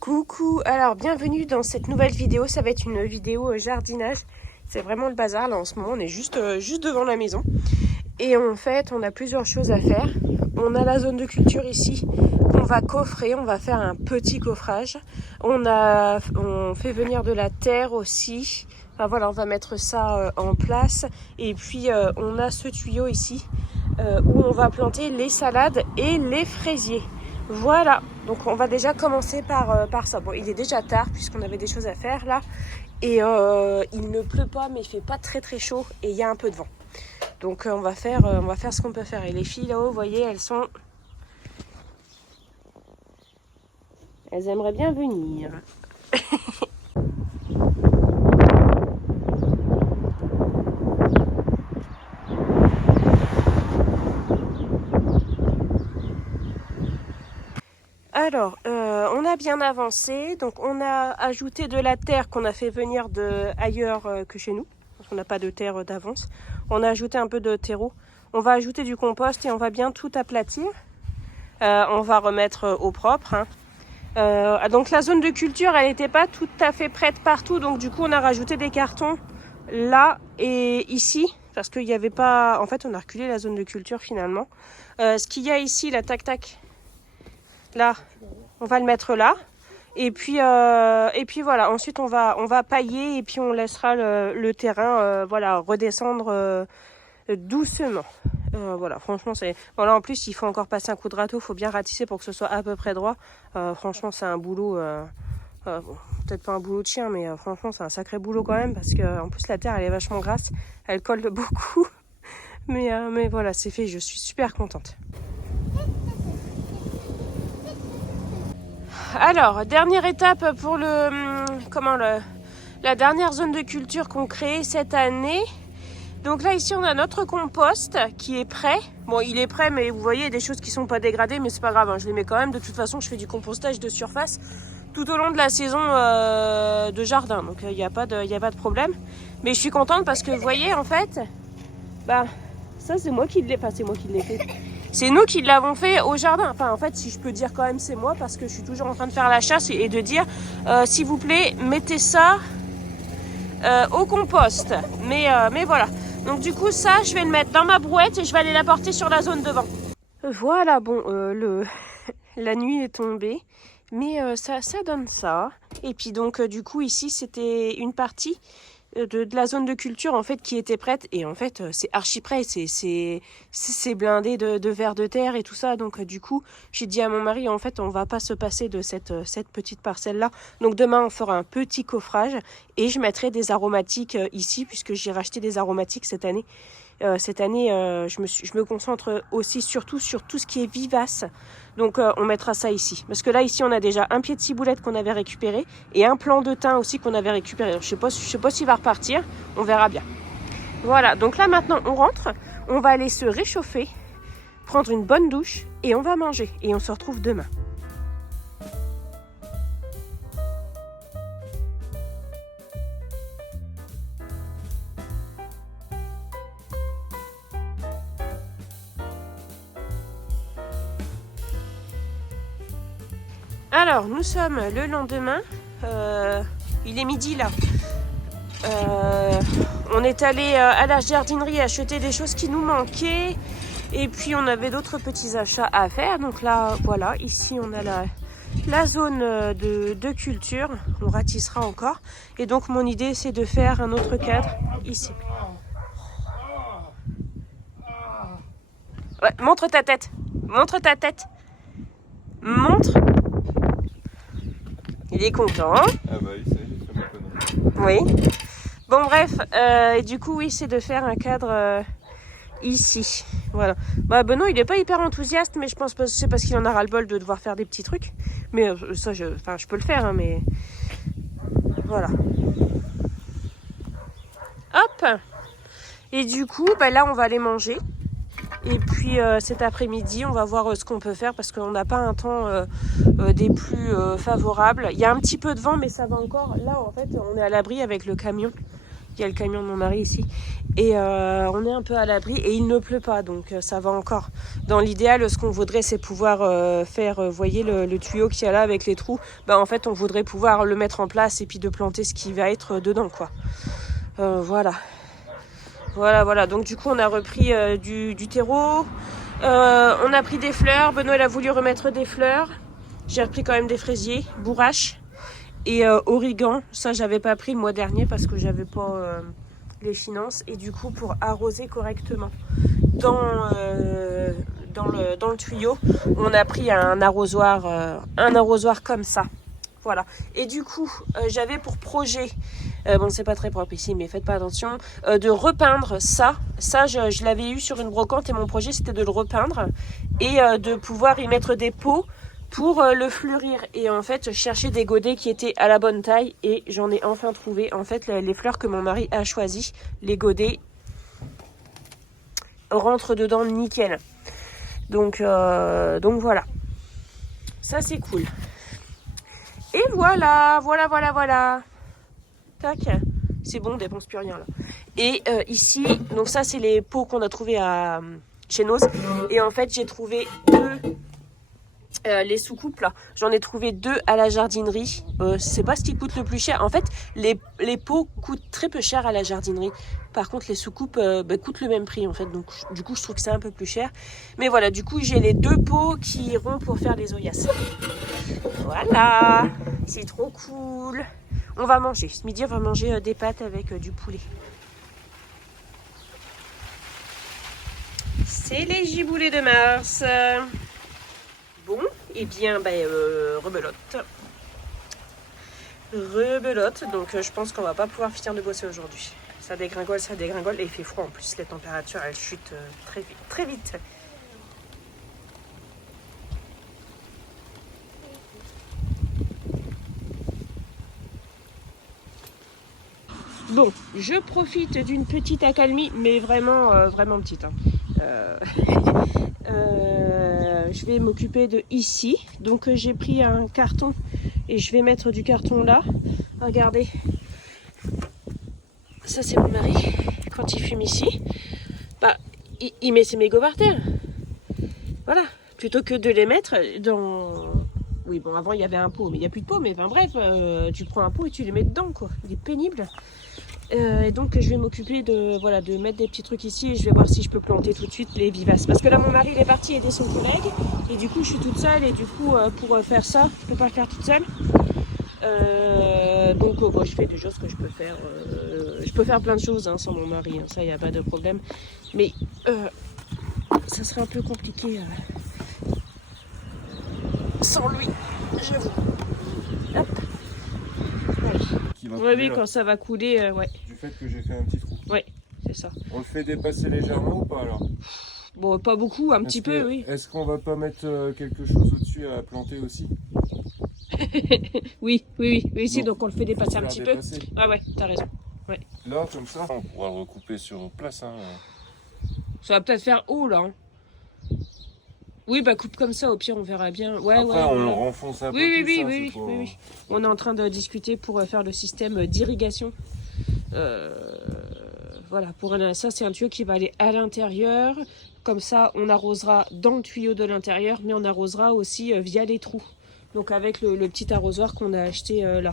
Coucou, alors bienvenue dans cette nouvelle vidéo, ça va être une vidéo jardinage. C'est vraiment le bazar là en ce moment, on est juste devant la maison. Et en fait, on a plusieurs choses à faire. On a la zone de culture ici qu'on va coffrer, on va faire un petit coffrage. On fait venir de la terre aussi. Enfin voilà, on va mettre ça en place. Et puis on a ce tuyau ici où on va planter les salades et les fraisiers. Voilà, donc on va déjà commencer par ça. Bon, il est déjà tard puisqu'on avait des choses à faire là. Et il ne pleut pas, mais il fait pas très très chaud et il y a un peu de vent. Donc on va faire ce qu'on peut faire. Et les filles là-haut, vous voyez, elles aimeraient bien venir. Alors, on a bien avancé. Donc on a ajouté de la terre qu'on a fait venir ailleurs que chez nous. Parce qu'on n'a pas de terre d'avance. On a ajouté un peu de terreau. On va ajouter du compost et on va bien tout aplatir. On va remettre au propre. Donc la zone de culture, elle n'était pas tout à fait prête partout. Donc du coup, on a rajouté des cartons là et ici. Parce qu'il n'y avait pas... En fait, on a reculé la zone de culture finalement. Ce qu'il y a ici, là, tac, tac. Là, on va le mettre là. Et puis voilà. Ensuite, on va pailler et puis on laissera le terrain redescendre doucement. Voilà, franchement, c'est... Bon, là, en plus, il faut encore passer un coup de râteau. Il faut bien ratisser pour que ce soit à peu près droit. Franchement, c'est un boulot... bon, peut-être pas un boulot de chien, mais franchement, c'est un sacré boulot quand même. Parce qu'en plus, la terre, elle est vachement grasse. Elle colle beaucoup. mais voilà, c'est fait. Je suis super contente. Alors, dernière étape pour la dernière zone de culture qu'on crée cette année. Donc là, ici, on a notre compost qui est prêt. Bon, il est prêt, mais vous voyez, il y a des choses qui sont pas dégradées, mais c'est pas grave, hein, je les mets quand même. De toute façon, je fais du compostage de surface tout au long de la saison de jardin. Donc, il n'y a pas de problème. Mais je suis contente parce que, vous voyez, en fait, ça, c'est moi qui l'ai fait. C'est nous qui l'avons fait au jardin. Enfin, en fait, si je peux dire quand même, c'est moi parce que je suis toujours en train de faire la chasse et de dire, s'il vous plaît, mettez ça au compost. Mais voilà. Donc du coup, ça, je vais le mettre dans ma brouette et je vais aller l'apporter sur la zone devant. Voilà, bon, la nuit est tombée, mais ça donne ça. Et puis donc, du coup, ici, c'était une partie de la zone de culture en fait qui était prête et en fait c'est archi prêt, c'est blindé de vers de terre et tout ça. Donc du coup j'ai dit à mon mari en fait on va pas se passer de cette petite parcelle là, donc demain on fera un petit coffrage et je mettrai des aromatiques ici puisque j'ai racheté des aromatiques cette année. Je me concentre aussi surtout sur tout ce qui est vivace. Donc on mettra ça ici. Parce que là, ici, on a déjà un pied de ciboulette qu'on avait récupéré et un plant de thym aussi qu'on avait récupéré. Alors, je sais pas s'il va repartir. On verra bien. Voilà, donc là maintenant, on rentre. On va aller se réchauffer, prendre une bonne douche et on va manger. Et on se retrouve demain. Alors, nous sommes le lendemain, il est midi là. On est allé à la jardinerie acheter des choses qui nous manquaient. Et puis, on avait d'autres petits achats à faire. Donc là, voilà, ici, on a la zone de culture. On ratissera encore. Et donc, mon idée, c'est de faire un autre cadre ici. Ouais, montre ta tête. Montre ta tête. Montre. Il est content. Ah bah il sait, il fait ma connerie. Oui. Bon bref, et du coup oui c'est de faire un cadre ici. Voilà. Benoît il est pas hyper enthousiaste, mais je pense que c'est parce qu'il en a ras le bol de devoir faire des petits trucs. Mais ça je peux le faire, hein, mais voilà. Hop. Et du coup là on va aller manger. Et puis cet après-midi, on va voir ce qu'on peut faire parce qu'on n'a pas un temps des plus favorables. Il y a un petit peu de vent, mais ça va encore. Là, en fait, on est à l'abri avec le camion. Il y a le camion de mon mari ici. Et on est un peu à l'abri et il ne pleut pas, donc ça va encore. Dans l'idéal, ce qu'on voudrait, c'est pouvoir faire, voyez le tuyau qu'il y a là avec les trous. En fait, on voudrait pouvoir le mettre en place et puis de planter ce qui va être dedans, quoi. Voilà. Voilà. Donc du coup, on a repris du terreau. On a pris des fleurs. Benoît il a voulu remettre des fleurs. J'ai repris quand même des fraisiers, bourraches et origan. Ça, j'avais pas pris le mois dernier parce que j'avais pas les finances. Et du coup, pour arroser correctement dans le tuyau, on a pris un arrosoir comme ça. Voilà. Et du coup, j'avais pour projet, bon c'est pas très propre ici, mais faites pas attention, de repeindre ça. Ça, je l'avais eu sur une brocante et mon projet c'était de le repeindre et de pouvoir y mettre des pots pour le fleurir. Et en fait, je cherchais des godets qui étaient à la bonne taille et j'en ai enfin trouvé. En fait, les fleurs que mon mari a choisies, les godets rentrent dedans nickel. Donc voilà. Ça c'est cool. Et voilà. Tac. C'est bon, on dépense plus rien là. Et ici, donc ça c'est les pots qu'on a trouvés chez Noz. Et en fait, j'ai trouvé les soucoupes là. J'en ai trouvé 2 à la jardinerie. C'est pas ce qui coûte le plus cher. En fait, les pots coûtent très peu cher à la jardinerie. Par contre, les soucoupes coûtent le même prix en fait. Donc du coup, je trouve que c'est un peu plus cher. Mais voilà, du coup, j'ai les 2 pots qui iront pour faire les oyas. Voilà, c'est trop cool. On va manger. Ce midi, on va manger des pâtes avec du poulet. C'est les giboulées de mars. Bon, et bien, rebelote. Donc je pense qu'on va pas pouvoir finir de bosser aujourd'hui. Ça dégringole. Et il fait froid en plus. Les températures, elles chutent très vite. Bon, je profite d'une petite accalmie, mais vraiment petite. Je vais m'occuper de ici. Donc j'ai pris un carton et je vais mettre du carton là. Regardez. Ça c'est mon mari. Quand il fume ici, il met ses mégots par terre. Voilà. Plutôt que de les mettre dans... Oui, bon, avant il y avait un pot, mais il n'y a plus de pot. Mais bref, tu prends un pot et tu les mets dedans, quoi. Il est pénible. Et donc je vais m'occuper de mettre des petits trucs ici et je vais voir si je peux planter tout de suite les vivaces. Parce que là mon mari il est parti aider son collègue et du coup je suis toute seule et du coup pour faire ça, je peux pas le faire toute seule. Donc je fais déjà ce que je peux faire. Je peux faire plein de choses sans mon mari, ça il n'y a pas de problème. Mais ça serait un peu compliqué sans lui, j'avoue. Hop. Oui, quand ça va couler, ouais. Du fait que j'ai fait un petit trou. Oui, c'est ça. On le fait dépasser légèrement ou pas alors? Bon, pas beaucoup, un petit peu, oui. Est-ce qu'on va pas mettre quelque chose au-dessus à planter aussi? Oui, si, donc on le fait dépasser un petit peu. Ah ouais, t'as raison. Ouais. Là, comme ça, on pourra le recouper sur place. Ça va peut-être faire haut, là. Hein. Oui, coupe comme ça, au pire, on verra bien. Ouais, après, on le renfonce un peu. Oui. On est en train de discuter pour faire le système d'irrigation. Voilà, ça, c'est un tuyau qui va aller à l'intérieur. Comme ça, on arrosera dans le tuyau de l'intérieur, mais on arrosera aussi via les trous. Donc, avec le petit arrosoir qu'on a acheté là.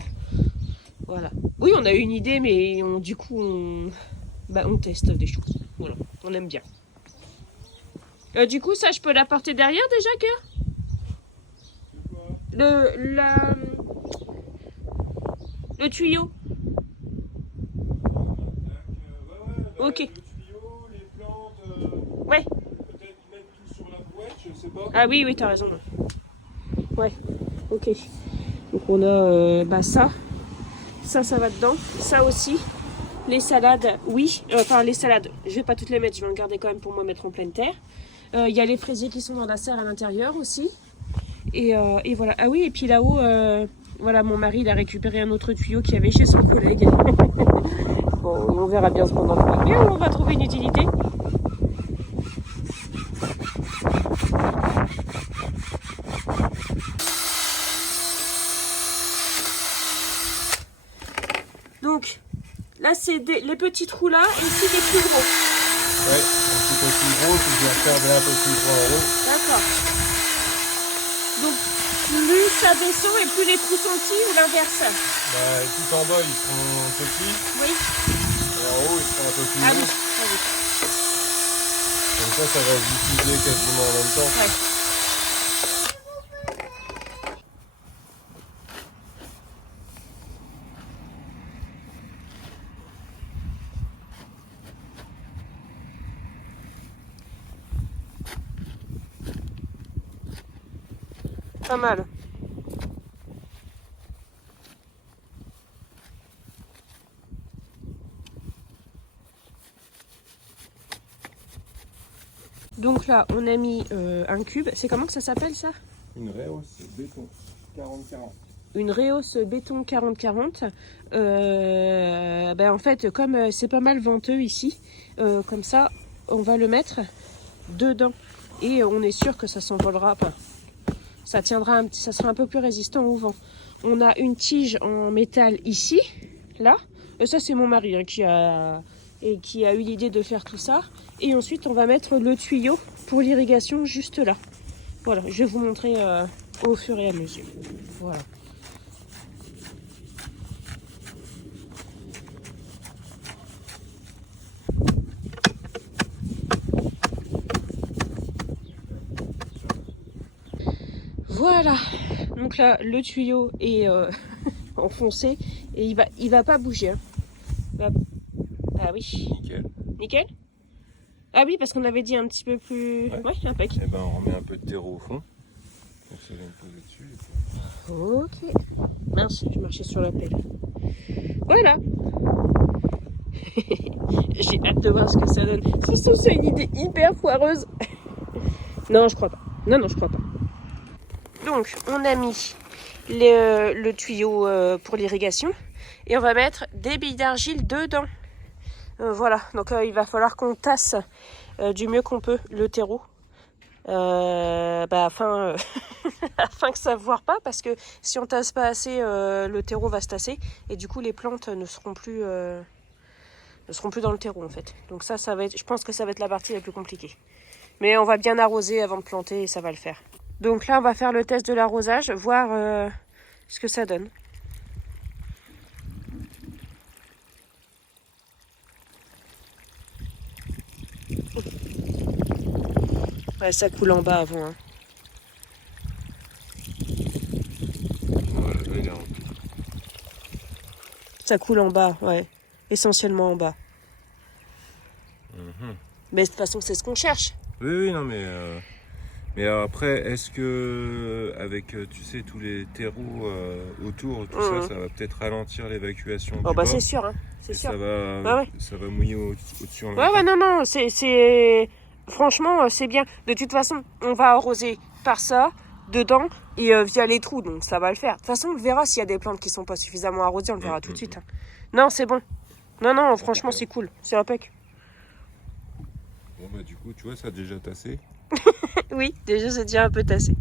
Voilà. Oui, on a une idée, mais on teste des choses. Voilà, on aime bien. Du coup, ça, je peux l'apporter derrière déjà, Cœur ? Le tuyau. Ok. Le tuyau, les plantes, ouais. Peut-être mettre tout sur la brouette, je sais pas. Ah oui, t'as raison. Ouais, ok. Donc on a ça. Ça va dedans. Ça aussi. Les salades, oui. Enfin, les salades, je vais pas toutes les mettre, je vais en garder quand même pour moi mettre en pleine terre. Il y a les fraisiers qui sont dans la serre à l'intérieur aussi. Et voilà. Ah oui, et puis là-haut, voilà, mon mari il a récupéré un autre tuyau qu'il y avait chez son collègue. Bon, on verra bien ce qu'on en fait. Mais on va trouver une utilité. Donc, Là, c'est les petits trous là et ici des plus gros. Ouais, un petit peu plus gros, puis je vais refermer un peu plus gros en haut. D'accord. Donc, plus ça descend et plus les trous sont petits ou l'inverse? Bah, tout en bas, ils seront petits. Oui. Et en haut, ils seront un peu plus Ah oui. gros. Ah oui. Comme ça va se diffuser quasiment en même temps. Ouais. Pas mal. Donc là, on a mis un cube. C'est comment que ça s'appelle ça? Une réhausse béton 40-40. Une réhausse béton 40-40. En fait, comme c'est pas mal venteux ici, comme ça, on va le mettre dedans. Et on est sûr que ça s'envolera pas. Ça tiendra, ça sera un peu plus résistant au vent. On a une tige en métal ici, là. Ça, c'est mon mari hein, qui a eu l'idée de faire tout ça. Et ensuite, on va mettre le tuyau pour l'irrigation juste là. Voilà, je vais vous montrer au fur et à mesure. Voilà. Voilà, donc là le tuyau est enfoncé et il va pas bouger. Hein. Ah oui. Nickel. Nickel. Ah oui, parce qu'on avait dit un petit peu plus. Ouais, impec. Et ben on remet un peu de terreau au fond. Donc ça vient de poser dessus. Ok. Mince, je marchais sur la pelle. Voilà. J'ai hâte de voir ce que ça donne. C'est une idée hyper foireuse. Non, je crois pas. Non, je crois pas. Donc, on a mis le tuyau pour l'irrigation et on va mettre des billes d'argile dedans. Voilà, donc il va falloir qu'on tasse du mieux qu'on peut le terreau afin que ça ne voire pas, parce que si on tasse pas assez, le terreau va se tasser et du coup les plantes ne seront plus dans le terreau en fait. Donc ça va être, je pense que ça va être la partie la plus compliquée. Mais on va bien arroser avant de planter et ça va le faire. Donc là, on va faire le test de l'arrosage, voir ce que ça donne. Ouais, ça coule en bas avant. Hein. Voilà, ça coule en bas, ouais. Essentiellement en bas. Mais de toute façon, c'est ce qu'on cherche. Oui, non, mais après, est-ce que, avec, tu sais, tous les terreaux autour, tout ça va peut-être ralentir l'évacuation du bas. C'est sûr, hein. C'est sûr. Ça va mouiller au-dessus en même temps. Ouais, non, c'est... Franchement, c'est bien. De toute façon, on va arroser par ça, dedans, et via les trous, donc ça va le faire. De toute façon, on verra s'il y a des plantes qui sont pas suffisamment arrosées, on le verra tout de suite. Hein. Non, c'est bon. Non, franchement, c'est cool. C'est impec. Bon, bah du coup, tu vois, ça a déjà tassé. Oui, déjà, c'est déjà un peu tassé.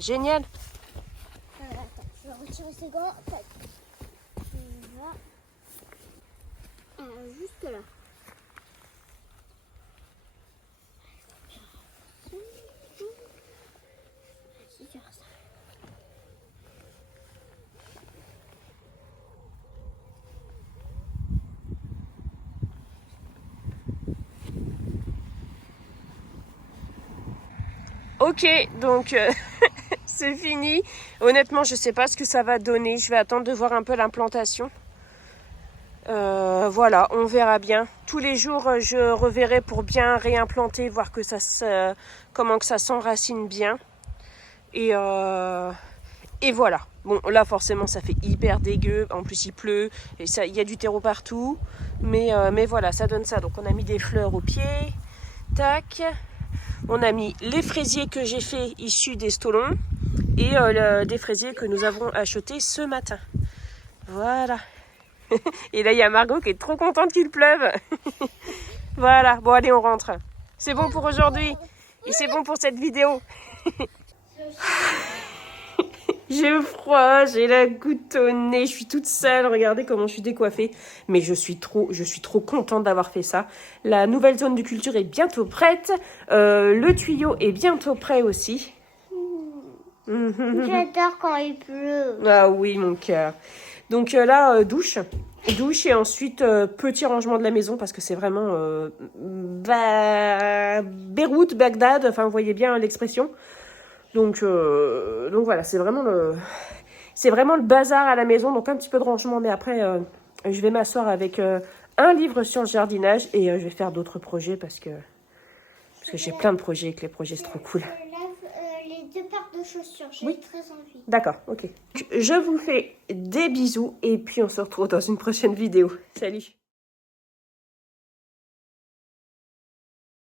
Génial. Attends, je vais retirer ces gants. Juste là. Ok, donc c'est fini. Honnêtement, je sais pas ce que ça va donner. Je vais attendre de voir un peu l'implantation. Voilà, on verra bien. Tous les jours, je reverrai pour bien réimplanter, voir que comment que ça s'enracine bien. Et voilà. Bon, là, forcément, ça fait hyper dégueu. En plus, il pleut. Et ça, il y a du terreau partout. Mais voilà, ça donne ça. Donc, on a mis des fleurs au pied. Tac. On a mis les fraisiers que j'ai fait issus des stolons. Et des fraisiers que nous avons achetés ce matin. Voilà. Et là, il y a Margot qui est trop contente qu'il pleuve. Voilà, bon allez, on rentre. C'est bon pour aujourd'hui. Et c'est bon pour cette vidéo. J'ai froid, j'ai la goutte au nez, je suis toute seule, regardez comment je suis décoiffée. Mais je suis trop contente d'avoir fait ça. La nouvelle zone de culture est bientôt prête. Le tuyau est bientôt prêt aussi. J'adore quand il pleut. Ah oui, mon cœur. Donc là, douche et ensuite petit rangement de la maison parce que c'est vraiment Beyrouth, Bagdad, enfin vous voyez bien l'expression. Donc voilà, c'est vraiment le bazar à la maison, donc un petit peu de rangement, mais après je vais m'asseoir avec un livre sur le jardinage et je vais faire d'autres projets parce que j'ai plein de projets et que les projets c'est trop cool. Les 2 paires de chaussures, j'ai Oui. très envie. D'accord, ok. Je vous fais des bisous et puis on se retrouve dans une prochaine vidéo. Salut!